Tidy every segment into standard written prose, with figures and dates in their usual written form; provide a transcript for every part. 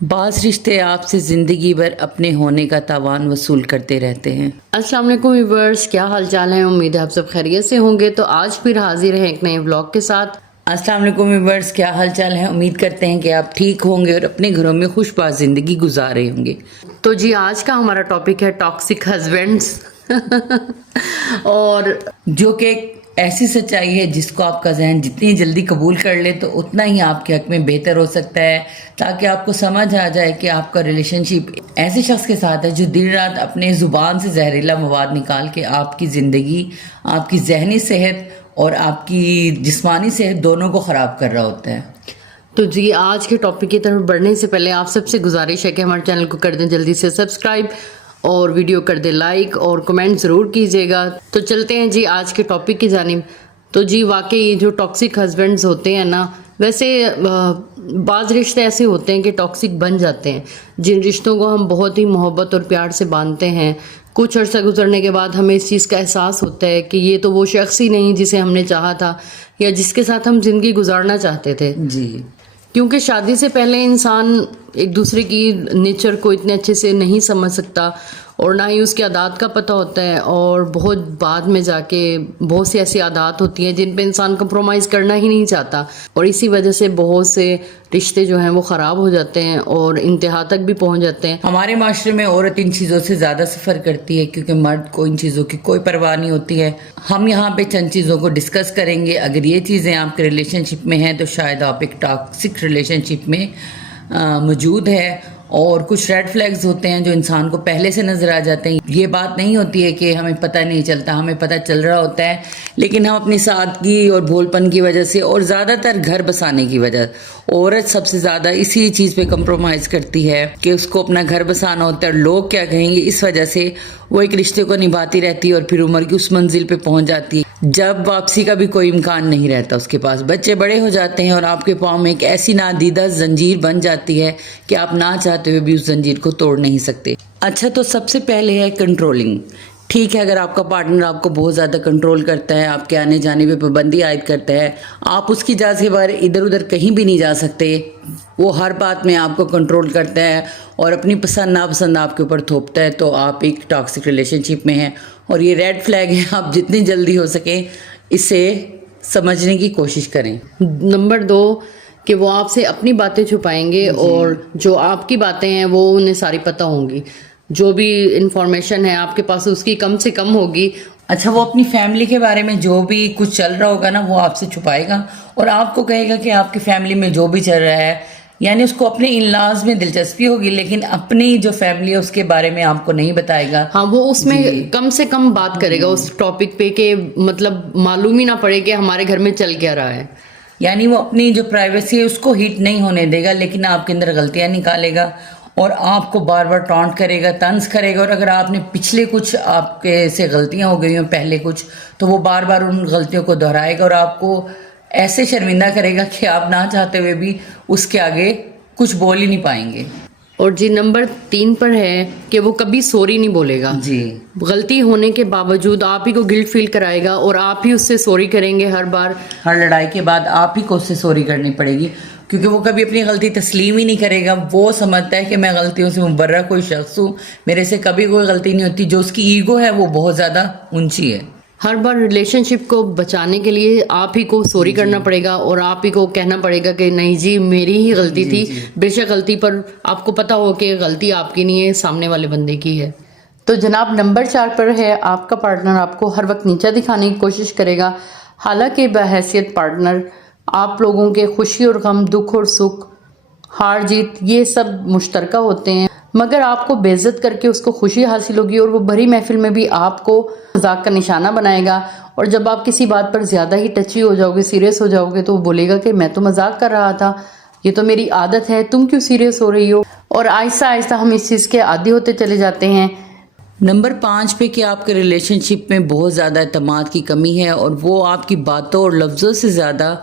بعض رشتے آپ سے زندگی بھر اپنے ہونے کا تاوان وصول کرتے رہتے ہیں۔ السلام علیکم ویورز، کیا حال چال ہے؟ امید ہے آپ سب خیریت سے ہوں گے۔ تو آج پھر حاضر ہیں ایک نئے ولاگ کے ساتھ۔ السلام علیکم ویورز، کیا حال چال ہے؟ امید کرتے ہیں کہ آپ ٹھیک ہوں گے اور اپنے گھروں میں خوش باز زندگی گزار رہے ہوں گے۔ تو جی آج کا ہمارا ٹاپک ہے ٹاکسک ہسبینڈز اور جو کہ ایک ایسی سچائی ہے جس کو آپ کا ذہن جتنی جلدی قبول کر لے تو اتنا ہی آپ کے حق میں بہتر ہو سکتا ہے، تاکہ آپ کو سمجھ آ جائے کہ آپ کا ریلیشن شپ ایسے شخص کے ساتھ ہے جو دن رات اپنے زبان سے زہریلا مواد نکال کے آپ کی زندگی، آپ کی ذہنی صحت اور آپ کی جسمانی صحت دونوں کو خراب کر رہا ہوتا ہے۔ تو جی آج کے ٹاپک کی طرف بڑھنے سے پہلے آپ سب سے گزارش ہے کہ ہمارے چینل کو کر دیں جلدی سے سبسکرائب اور ویڈیو کر دیں لائک اور کمنٹ ضرور کیجیے گا۔ تو چلتے ہیں جی آج کے ٹاپک کی جانب۔ تو جی واقعی جو ٹاکسک ہسبینڈز ہوتے ہیں نا، ویسے بعض رشتے ایسے ہوتے ہیں کہ ٹاکسک بن جاتے ہیں، جن رشتوں کو ہم بہت ہی محبت اور پیار سے باندھتے ہیں، کچھ عرصہ گزرنے کے بعد ہمیں اس چیز کا احساس ہوتا ہے کہ یہ تو وہ شخص ہی نہیں جسے ہم نے چاہا تھا یا جس کے ساتھ ہم زندگی گزارنا چاہتے تھے۔ جی، کیونکہ شادی سے پہلے انسان ایک دوسرے کی نیچر کو اتنے اچھے سے نہیں سمجھ سکتا اور نہ ہی اس کی عادات کا پتہ ہوتا ہے، اور بہت بعد میں جا کے بہت سی ایسی عادات ہوتی ہیں جن پہ انسان کمپرومائز کرنا ہی نہیں چاہتا، اور اسی وجہ سے بہت سے رشتے جو ہیں وہ خراب ہو جاتے ہیں اور انتہا تک بھی پہنچ جاتے ہیں۔ ہمارے معاشرے میں عورت ان چیزوں سے زیادہ سفر کرتی ہے کیونکہ مرد کو ان چیزوں کی کوئی پرواہ نہیں ہوتی ہے۔ ہم یہاں پہ چند چیزوں کو ڈسکس کریں گے۔ اگر یہ چیزیں آپ کے ریلیشن شپ میں ہیں تو شاید آپ ایک ٹاکسک ریلیشن شپ میں موجود ہے، اور کچھ ریڈ فلیگز ہوتے ہیں جو انسان کو پہلے سے نظر آ جاتے ہیں۔ یہ بات نہیں ہوتی ہے کہ ہمیں پتہ نہیں چلتا، ہمیں پتہ چل رہا ہوتا ہے، لیکن ہم اپنی سادگی اور بھول پن کی وجہ سے اور زیادہ تر گھر بسانے کی وجہ، عورت سب سے زیادہ اسی چیز پہ کمپرومائز کرتی ہے کہ اس کو اپنا گھر بسانا ہوتا ہے، لوگ کیا کہیں گے، اس وجہ سے وہ ایک رشتے کو نبھاتی رہتی ہے اور پھر عمر کی اس منزل پہ پہنچ جاتی ہے جب واپسی کا بھی کوئی امکان نہیں رہتا اس کے پاس۔ بچے بڑے ہو جاتے ہیں اور آپ کے پاؤں میں ایک ایسی نادیدہ زنجیر بن جاتی ہے کہ آپ نہ چاہتے ہوئے بھی اس زنجیر کو توڑ نہیں سکتے۔ اچھا، تو سب سے پہلے ہے کنٹرولنگ۔ ٹھیک ہے، اگر آپ کا پارٹنر آپ کو بہت زیادہ کنٹرول کرتا ہے، آپ کے آنے جانے پہ پابندی عائد کرتا ہے، آپ اس کی اجازت کے بغیر ادھر ادھر کہیں بھی نہیں جا سکتے، وہ ہر بات میں آپ کو کنٹرول کرتا ہے اور اپنی پسند ناپسند آپ کے اوپر تھوپتا ہے، تو آپ ایک ٹاکسک ریلیشن شپ میں ہیں، اور یہ ریڈ فلیگ ہے۔ آپ جتنی جلدی ہو سکے اسے سمجھنے کی کوشش کریں۔ نمبر 2 کہ وہ آپ سے اپنی باتیں چھپائیں گے، اور جو آپ کی باتیں ہیں وہ انہیں ساری پتہ ہوں گی، جو بھی انفارمیشن ہے آپ کے پاس اس کی کم سے کم ہوگی۔ اچھا، وہ اپنی فیملی کے بارے میں جو بھی کچھ چل رہا ہوگا نا وہ آپ سے چھپائے گا، اور آپ کو کہے گا کہ آپ کی فیملی میں جو بھی چل رہا ہے، یعنی اس کو اپنے ان لاز میں دلچسپی ہوگی لیکن اپنی جو فیملی ہے اس کے بارے میں آپ کو نہیں بتائے گا۔ ہاں، وہ اس میں کم سے کم بات کرے گا اس ٹاپک پہ کہ مطلب معلوم ہی نہ پڑے کہ ہمارے گھر میں چل کیا رہا ہے۔ یعنی وہ اپنی جو پرائیویسی ہے اس کو ہیٹ نہیں ہونے دے گا، لیکن آپ کے اندر غلطیاں نکالے گا اور آپ کو بار بار ٹانٹ کرے گا، طنز کرے گا، اور اگر آپ نے پچھلے کچھ آپ کے سے غلطیاں ہو گئی ہوں پہلے کچھ، تو وہ بار بار ان غلطیوں کو دہرائے گا اور آپ کو ایسے شرمندہ کرے گا کہ آپ نہ چاہتے ہوئے بھی اس کے آگے کچھ بول ہی نہیں پائیں گے۔ اور جی نمبر 3 پر ہے کہ وہ کبھی سوری نہیں بولے گا۔ جی، غلطی ہونے کے باوجود آپ ہی کو گلٹ فیل کرائے گا اور آپ ہی اس سے سوری کریں گے ہر بار۔ ہر لڑائی کے بعد آپ ہی کو اس سے سوری کرنی پڑے گی، کیونکہ وہ کبھی اپنی غلطی تسلیم ہی نہیں کرے گا۔ وہ سمجھتا ہے کہ میں غلطیوں سے مبرہ کوئی شخص ہوں، میرے سے کبھی کوئی غلطی نہیں ہوتی۔ جو اس کی ایگو ہے وہ بہت زیادہ اونچی ہے۔ ہر بار ریلیشن شپ کو بچانے کے لیے آپ ہی کو سوری کرنا پڑے گا اور آپ ہی کو کہنا پڑے گا کہ نہیں جی میری ہی غلطی تھی، بے شک غلطی پر آپ کو پتا ہو کہ غلطی آپ کی نہیں ہے، سامنے والے بندے کی ہے۔ تو جناب نمبر 4 پر ہے آپ کا پارٹنر آپ کو ہر وقت نیچا دکھانے کی کوشش کرے گا، حالانکہ بحیثیت پارٹنر آپ لوگوں کے خوشی اور غم، دکھ اور سکھ، ہار جیت یہ سب مشترکہ ہوتے ہیں، مگر آپ کو بے عزت کر کے اس کو خوشی حاصل ہوگی اور وہ بھری محفل میں بھی آپ کو مذاق کا نشانہ بنائے گا، اور جب آپ کسی بات پر زیادہ ہی ٹچی ہو جاؤ گے، سیریس ہو جاؤ گے، تو وہ بولے گا کہ میں تو مذاق کر رہا تھا، یہ تو میری عادت ہے، تم کیوں سیریس ہو رہی ہو؟ اور آہستہ آہستہ ہم اس چیز کے عادی ہوتے چلے جاتے ہیں۔ نمبر 5 پہ کہ آپ کے ریلیشن شپ میں بہت زیادہ اعتماد کی کمی ہے، اور وہ آپ کی باتوں اور لفظوں سے زیادہ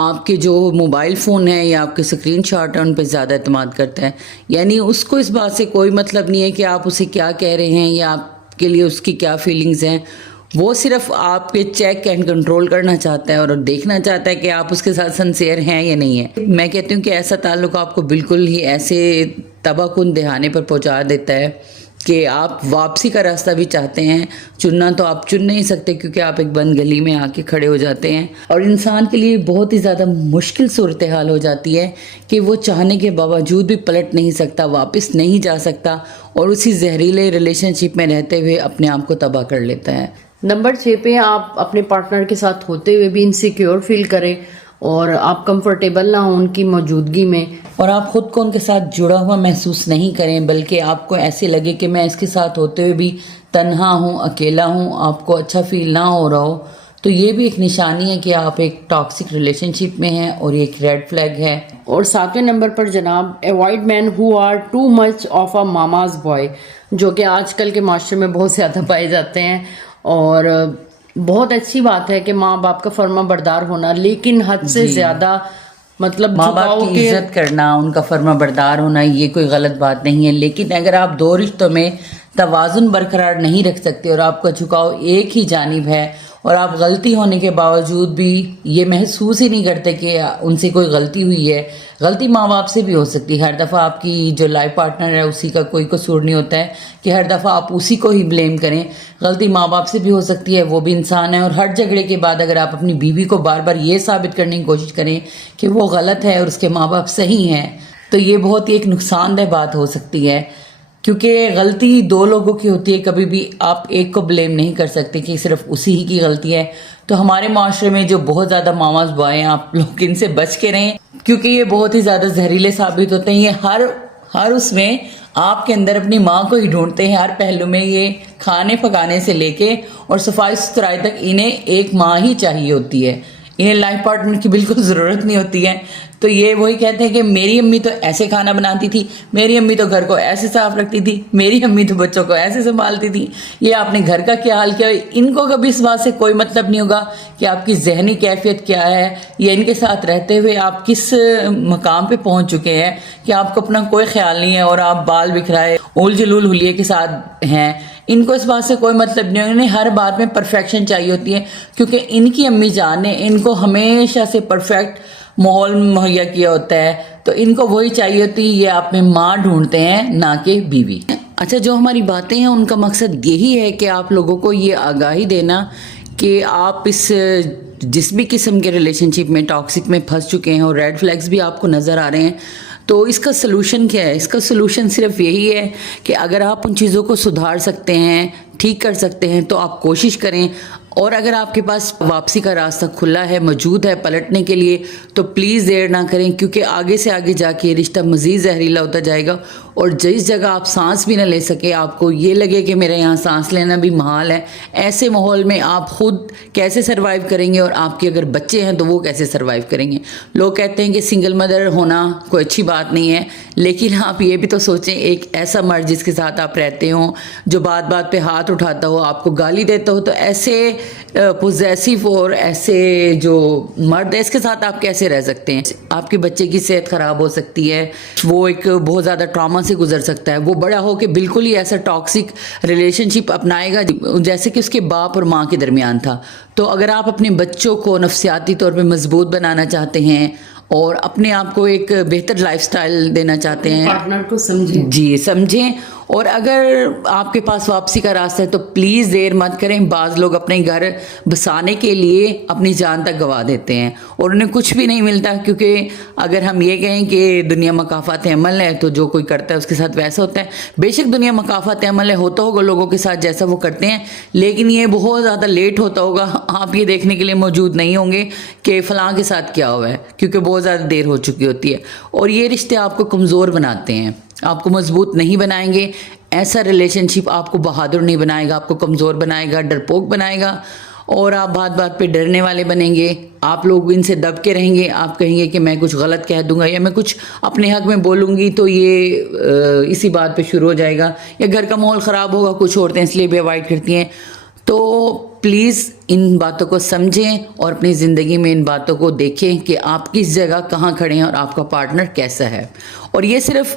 آپ کے جو موبائل فون ہے یا آپ کے اسکرین شاٹ ہیں ان پہ زیادہ اعتماد کرتا ہے۔ یعنی اس کو اس بات سے کوئی مطلب نہیں ہے کہ آپ اسے کیا کہہ رہے ہیں یا آپ کے لیے اس کی کیا فیلنگز ہیں، وہ صرف آپ کے چیک اینڈ کنٹرول کرنا چاہتا ہے اور دیکھنا چاہتا ہے کہ آپ اس کے ساتھ سنسیئر ہیں یا نہیں ہے. میں کہتی ہوں کہ ایسا تعلق آپ کو بالکل ہی ایسے تباہ کن دہانے پر پہنچا دیتا ہے کہ آپ واپسی کا راستہ بھی چاہتے ہیں چننا تو آپ چن نہیں سکتے کیونکہ آپ ایک بند گلی میں آ کے کھڑے ہو جاتے ہیں. اور انسان کے لیے بہت ہی زیادہ مشکل صورتحال ہو جاتی ہے کہ وہ چاہنے کے باوجود بھی پلٹ نہیں سکتا, واپس نہیں جا سکتا اور اسی زہریلے ریلیشن شپ میں رہتے ہوئے اپنے آپ کو تباہ کر لیتا ہے. نمبر 6 پہ آپ اپنے پارٹنر کے ساتھ ہوتے ہوئے بھی انسیکیور فیل کریں اور آپ کمفرٹیبل نہ ہوں ان کی موجودگی میں, اور آپ خود کو ان کے ساتھ جڑا ہوا محسوس نہیں کریں بلکہ آپ کو ایسے لگے کہ میں اس کے ساتھ ہوتے ہوئے بھی تنہا ہوں, اکیلا ہوں, آپ کو اچھا فیل نہ ہو رہا ہو, تو یہ بھی ایک نشانی ہے کہ آپ ایک ٹاکسک ریلیشن شپ میں ہیں اور یہ ایک ریڈ فلیگ ہے. اور 7ویں نمبر پر جناب اوائڈ man who are too much of a mama's boy, جو کہ آج کل کے معاشرے میں بہت زیادہ پائے جاتے ہیں. اور بہت اچھی بات ہے کہ ماں باپ کا فرما بردار ہونا, لیکن حد سے زیادہ مطلب ماں باپ کی عزت کرنا, ان کا فرما بردار ہونا یہ کوئی غلط بات نہیں ہے, لیکن اگر آپ دو رشتوں میں توازن برقرار نہیں رکھ سکتے اور آپ کا جھکاؤ ایک ہی جانب ہے اور آپ غلطی ہونے کے باوجود بھی یہ محسوس ہی نہیں کرتے کہ ان سے کوئی غلطی ہوئی ہے. غلطی ماں باپ سے بھی ہو سکتی ہے, ہر دفعہ آپ کی جو لائف پارٹنر ہے اسی کا کوئی قصور نہیں ہوتا ہے کہ ہر دفعہ آپ اسی کو ہی بلیم کریں. غلطی ماں باپ سے بھی ہو سکتی ہے, وہ بھی انسان ہے. اور ہر جھگڑے کے بعد اگر آپ اپنی بیوی کو بار بار یہ ثابت کرنے کی کوشش کریں کہ وہ غلط ہے اور اس کے ماں باپ صحیح ہیں, تو یہ بہت ہی ایک نقصان دہ بات ہو سکتی ہے, کیونکہ غلطی دو لوگوں کی ہوتی ہے. کبھی بھی آپ ایک کو بلیم نہیں کر سکتے کہ صرف اسی ہی کی غلطی ہے. تو ہمارے معاشرے میں جو بہت زیادہ ماماز بوائے ہیں, آپ لوگ ان سے بچ کے رہیں کیونکہ یہ بہت ہی زیادہ زہریلے ثابت ہوتے ہیں. یہ ہر اس میں آپ کے اندر اپنی ماں کو ہی ڈھونڈتے ہیں, ہر پہلو میں. یہ کھانے پکانے سے لے کے اور صفائی ستھرائی تک انہیں ایک ماں ہی چاہیے ہوتی ہے, انہیں لائف پارٹنر کی بالکل ضرورت نہیں ہوتی ہے. تو یہ وہی کہتے ہیں کہ میری امی تو ایسے کھانا بناتی تھی, میری امی تو گھر کو ایسے صاف رکھتی تھی, میری امی تو بچوں کو ایسے سنبھالتی تھی, یہ آپ نے گھر کا کیا حال کیا. ان کو کبھی اس بات سے کوئی مطلب نہیں ہوگا کہ آپ کی ذہنی کیفیت کیا ہے, یا ان کے ساتھ رہتے ہوئے آپ کس مقام پہ پہنچ چکے ہیں کہ آپ کو اپنا کوئی خیال نہیں ہے اور آپ بال بکھرائے اول جلول حلیے کے ساتھ ہیں. ان کو اس بات سے کوئی مطلب نہیں ہے, انہیں ہر بات میں پرفیکشن چاہیے ہوتی ہے کیونکہ ان کی امی جان نے ان کو ہمیشہ سے پرفیکٹ ماحول مہیا کیا ہوتا ہے. تو ان کو وہی چاہیے ہوتی ہے, یہ آپ میں ماں ڈھونڈتے ہیں نہ کہ بیوی. اچھا, جو ہماری باتیں ہیں ان کا مقصد یہی ہے کہ آپ لوگوں کو یہ آگاہی دینا کہ آپ اس جس بھی قسم کے ریلیشن شپ میں ٹاکسک میں پھنس چکے ہیں اور ریڈ فلیگز بھی آپ کو نظر آ رہے ہیں, تو اس کا سلوشن کیا ہے؟ اس کا سلوشن صرف یہی ہے کہ اگر آپ ان چیزوں کو سدھار سکتے ہیں, ٹھیک کر سکتے ہیں, تو آپ کوشش کریں. اور اگر آپ کے پاس واپسی کا راستہ کھلا ہے, موجود ہے پلٹنے کے لیے, تو پلیز دیر نہ کریں, کیونکہ آگے سے آگے جا کے یہ رشتہ مزید زہریلا ہوتا جائے گا. اور جس جگہ آپ سانس بھی نہ لے سکے, آپ کو یہ لگے کہ میرے یہاں سانس لینا بھی محال ہے, ایسے ماحول میں آپ خود کیسے سروائیو کریں گے, اور آپ کے اگر بچے ہیں تو وہ کیسے سروائیو کریں گے. لوگ کہتے ہیں کہ سنگل مدر ہونا کوئی اچھی بات نہیں ہے, لیکن آپ یہ بھی تو سوچیں, ایک ایسا مرد جس کے ساتھ آپ رہتے ہوں, جو بات بات پہ ہاتھ اٹھاتا ہو, آپ کو گالی دیتا ہو, تو ایسے پوزیسیو اور ایسے جو مرد ہے اس کے ساتھ آپ کیسے رہ سکتے ہیں؟ آپ کے بچے کی صحت خراب ہو سکتی ہے, وہ ایک بہت زیادہ ٹراما سے گزر سکتا ہے, وہ بڑا ہو کے بالکل ہی ایسا ٹاکسک ریلیشن شپ اپنائے گا جیسے کہ اس کے باپ اور ماں کے درمیان تھا. تو اگر آپ اپنے بچوں کو نفسیاتی طور پہ مضبوط بنانا چاہتے ہیں اور اپنے آپ کو ایک بہتر لائف سٹائل دینا چاہتے ہیں, پارٹنر کو سمجھیں, جی سمجھیں. اور اگر آپ کے پاس واپسی کا راستہ ہے تو پلیز دیر مت کریں. بعض لوگ اپنے گھر بسانے کے لیے اپنی جان تک گوا دیتے ہیں اور انہیں کچھ بھی نہیں ملتا, کیونکہ اگر ہم یہ کہیں کہ دنیا مکافات عمل ہے تو جو کوئی کرتا ہے اس کے ساتھ ویسا ہوتا ہے. بے شک دنیا مکافات عمل ہے, ہوتا ہوگا لوگوں کے ساتھ جیسا وہ کرتے ہیں, لیکن یہ بہت زیادہ لیٹ ہوتا ہوگا. آپ یہ دیکھنے کے لیے موجود نہیں ہوں گے کہ فلاں کے ساتھ کیا ہوا ہے, کیونکہ بہت زیادہ دیر ہو چکی ہوتی ہے. اور یہ رشتے آپ کو کمزور بناتے ہیں, آپ کو مضبوط نہیں بنائیں گے. ایسا ریلیشن شپ آپ کو بہادر نہیں بنائے گا, آپ کو کمزور بنائے گا, ڈرپوک بنائے گا, اور آپ بات بات پہ ڈرنے والے بنیں گے. آپ لوگ ان سے دب کے رہیں گے, آپ کہیں گے کہ میں کچھ غلط کہہ دوں گا یا میں کچھ اپنے حق میں بولوں گی تو یہ اسی بات پہ شروع ہو جائے گا, یا گھر کا ماحول خراب ہوگا. کچھ عورتیں اس لیے بھی اوائڈ کرتی ہیں. تو پلیز ان باتوں کو سمجھیں اور اپنی زندگی میں ان باتوں کو دیکھیں کہ آپ کس جگہ کہاں کھڑے ہیں اور آپ کا پارٹنر کیسا ہے. اور یہ صرف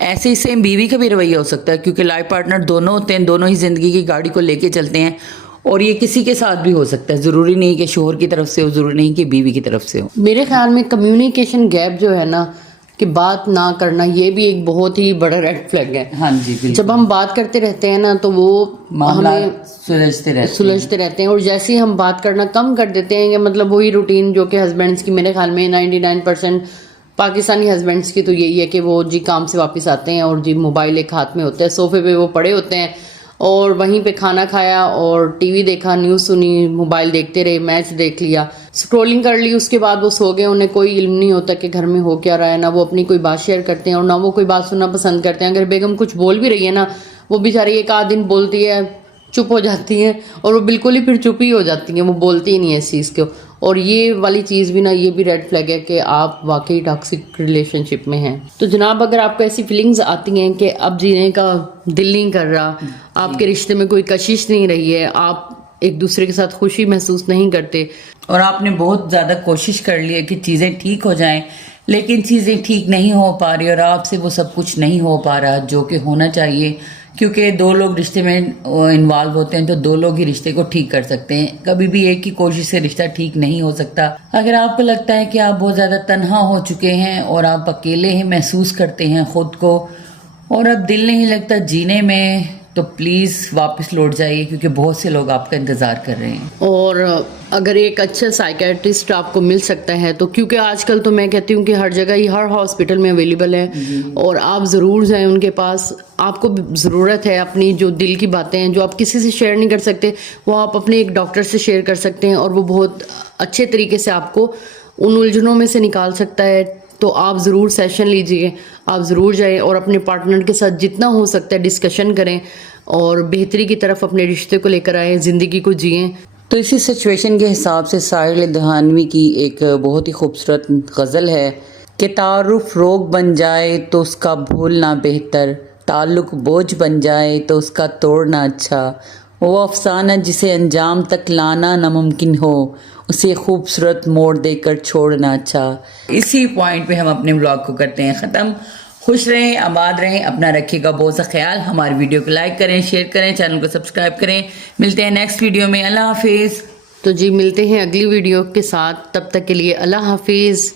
ایسے ہی سیم بیوی کا بھی رویہ ہو سکتا ہے, کیونکہ لائف پارٹنر دونوں ہوتے ہیں, دونوں ہی زندگی کی گاڑی کو لے کے چلتے ہیں, اور یہ کسی کے ساتھ بھی ہو سکتا ہے, ضروری نہیں کہ شوہر کی طرف سے ہو, ضروری نہیں کہ بیوی کی طرف سے ہو. میرے خیال میں کمیونیکیشن گیپ جو ہے نا کہ بات نہ کرنا, یہ بھی ایک بہت ہی بڑا ریڈ فلیگ ہے. ہاں جی بالکل. جب ہم بات کرتے رہتے ہیں نا تو وہ ہمیں سلجھتے رہتے ہیں, اور جیسے ہی ہم بات کرنا کم کر دیتے ہیں, مطلب وہی روٹین جو کہ ہسبینڈس کی, میرے خیال میں 99% پاکستانی ہسبینڈس کی تو یہی ہے کہ وہ جی کام سے واپس آتے ہیں اور جی موبائل ایک ہاتھ میں ہوتا ہے, صوفے پہ وہ پڑے ہوتے ہیں اور وہیں پہ کھانا کھایا اور ٹی وی دیکھا, نیوز سنی, موبائل دیکھتے رہے, میچ دیکھ لیا, اسکرولنگ کر لی, اس کے بعد وہ سو گئے. انہیں کوئی علم نہیں ہوتا کہ گھر میں ہو کیا رہا ہے, نہ وہ اپنی کوئی بات شیئر کرتے ہیں اور نہ وہ کوئی بات سننا پسند کرتے ہیں. اگر بیگم کچھ بول بھی رہی ہے نا, وہ بیچاری ایک آدھ دن بولتی ہے, چپ ہو جاتی ہیں, اور وہ بالکل ہی پھر چپ ہی ہو جاتی ہیں, وہ بولتی ہی نہیں ہے اس چیز کو. اور یہ والی چیز بھی نا, یہ بھی ریڈ فلیگ ہے کہ آپ واقعی ٹاکسک ریلیشن شپ میں ہیں. تو جناب اگر آپ کو ایسی فیلنگز آتی ہیں کہ اب جینے کا دل نہیں کر رہا, آپ کے رشتے میں کوئی کشش نہیں رہی ہے, آپ ایک دوسرے کے ساتھ خوشی محسوس نہیں کرتے, اور آپ نے بہت زیادہ کوشش کر لی ہے کہ چیزیں ٹھیک ہو جائیں, لیکن چیزیں ٹھیک نہیں ہو پا رہی, اور آپ سے وہ سب کچھ نہیں ہو پا رہا جو کہ ہونا چاہیے, کیونکہ دو لوگ رشتے میں انوالو ہوتے ہیں تو دو لوگ ہی رشتے کو ٹھیک کر سکتے ہیں. کبھی بھی ایک کی کوشش سے رشتہ ٹھیک نہیں ہو سکتا. اگر آپ کو لگتا ہے کہ آپ بہت زیادہ تنہا ہو چکے ہیں اور آپ اکیلے ہی محسوس کرتے ہیں خود کو, اور اب دل نہیں لگتا جینے میں, تو پلیز واپس لوٹ جائیے, کیونکہ بہت سے لوگ آپ کا انتظار کر رہے ہیں. اور اگر ایک اچھا سائیکیٹرسٹ آپ کو مل سکتا ہے تو, کیونکہ آج کل تو میں کہتی ہوں کہ ہر جگہ ہی, ہر ہاسپٹل میں اویلیبل ہے, اور آپ ضرور جائیں ان کے پاس. آپ کو ضرورت ہے اپنی جو دل کی باتیں ہیں جو آپ کسی سے شیئر نہیں کر سکتے, وہ آپ اپنے ایک ڈاکٹر سے شیئر کر سکتے ہیں, اور وہ بہت اچھے طریقے سے آپ کو ان الجھنوں میں سے نکال سکتا ہے. تو آپ ضرور سیشن لیجئے, آپ ضرور جائیں اور اپنے پارٹنر کے ساتھ جتنا ہو سکتا ہے ڈسکشن کریں, اور بہتری کی طرف اپنے رشتے کو لے کر آئیں, زندگی کو جئیں. تو اسی سچویشن کے حساب سے ساحل دہانوی کی ایک بہت ہی خوبصورت غزل ہے کہ تعارف روگ بن جائے تو اس کا بھولنا بہتر, تعلق بوجھ بن جائے تو اس کا توڑنا اچھا, وہ افسانہ جسے انجام تک لانا ناممکن ہو, اسے خوبصورت موڑ دے کر چھوڑنا اچھا. اسی پوائنٹ پہ ہم اپنے بلاگ کو کرتے ہیں ختم. خوش رہیں, آباد رہیں, اپنا رکھیے گا بہت سا خیال. ہماری ویڈیو کو لائک کریں, شیئر کریں, چینل کو سبسکرائب کریں. ملتے ہیں نیکسٹ ویڈیو میں. اللہ حافظ. تو جی ملتے ہیں اگلی ویڈیو کے ساتھ, تب تک کے لیے اللہ حافظ.